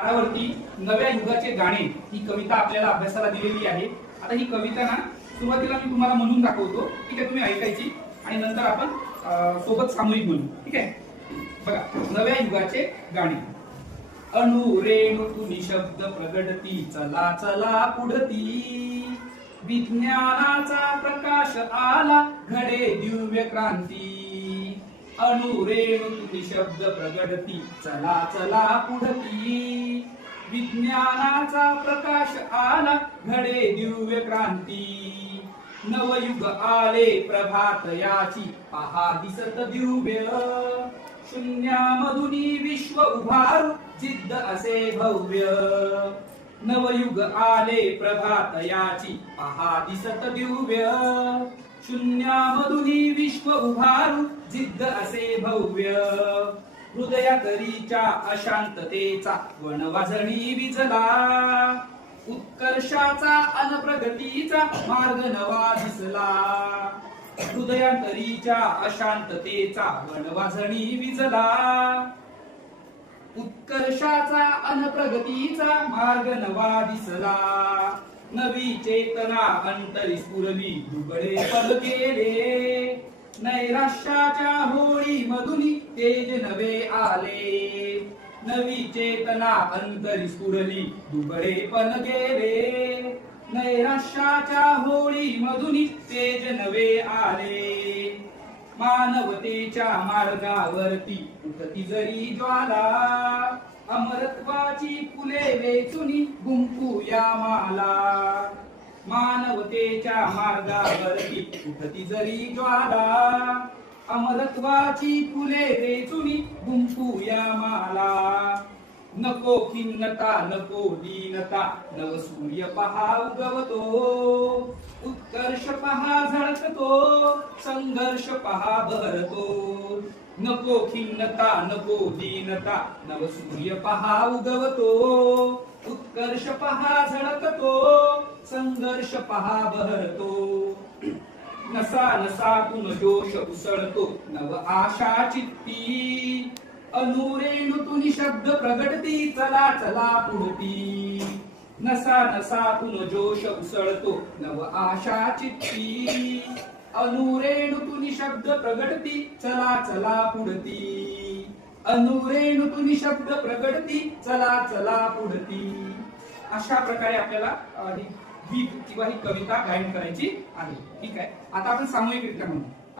पानावरती नव्या युगाचे गाणे ही कविता आपल्याला अभ्यासाला दिलेली आहे। आता ही कविता ना सुरुवातीला मी तुम्हाला म्हणून दाखवतो, ठीक आहे, तुम्ही ऐकायची आणि नंतर आपण सोबत सामूहिक म्हणू, ठीक आहे। बघा, नव्या युगाचे गाणे। अणु रेणू तू निशब्द प्रगटती, चला चला पुढती, विज्ञानाचा प्रकाश आला, घडे दिव्य क्रांती। अणु रेणू तू निशब्द प्रगटती, चला चला पुढती, विज्ञानाचा प्रकाश आला, घडे दिव्य क्रांती। नवयुग आले प्रभात याची, पहा दिसत दिव्य, शून्यामधुनी विश्व उभारू, जिद्द असे भव्य। नवयुग आले प्रभात याची, पहा दिसत दिव्य, शून्यामधुनी विश्व उभारू, जिद्द असे भव्य। हृदयातरीच्या अशांततेचा वणवाजणी विजला, उत्कर्षाचा अन प्रगतीचा मार्ग नवा दिसला। हृदयांतरीच्या अशांततेचा वणवाजणी विजला, उत्कर्षाचा अन प्रगतीचा मार्ग नवा दिसला। नवी चेतना अंतरी स्फुरली, दुबळे पल गेले, नैराश्याच्या होळी मधुनी तेज नवे आले। नवी चेतना अंतरी स्फुरली, दुबळे पल गेले, नैराश्याच्या होळी मधुनी तेज नवे आले। मानवतेच्या मार्गावरती उठती जरी ज्वाला, अमरत्वाची फुले वेचुनी गुंफूया माला। मानवतेच्या मार्गावरती उठती जरी ज्वाला, अमरत्वाची फुले वेचुनी गुंफूया माला। नको खिन्नता नको दीनता, नव सूर्य पहा उगवतो, उत्कर्ष पहा झळकतो, संघर्ष पहा बहरतो। नको खिन्नता नको दीनता, नव सूर्य पहा उगवतो, उत्कर्ष पहा झळकतो, संघर्ष पहा बहरतो। नसा नसातून जोश उसळतो, नव आशा चित्ती, अणु रेणू तू निशब्द प्रगटती, चला चला पुढती। नसा नसातून जोश उसळतो, नव आशा चित्ती, अणु रेणू तू निशब्द प्रगटती, चला चला पुढती। अणु रेणू तू निशब्द प्रगटती, चला चला पुढती। अशा प्रकारे आपल्याला ही गीत किंवा ही कविता गायन करायची आहे, ठीक आहे। आता आपण सामूहिकरित्या म्हणू।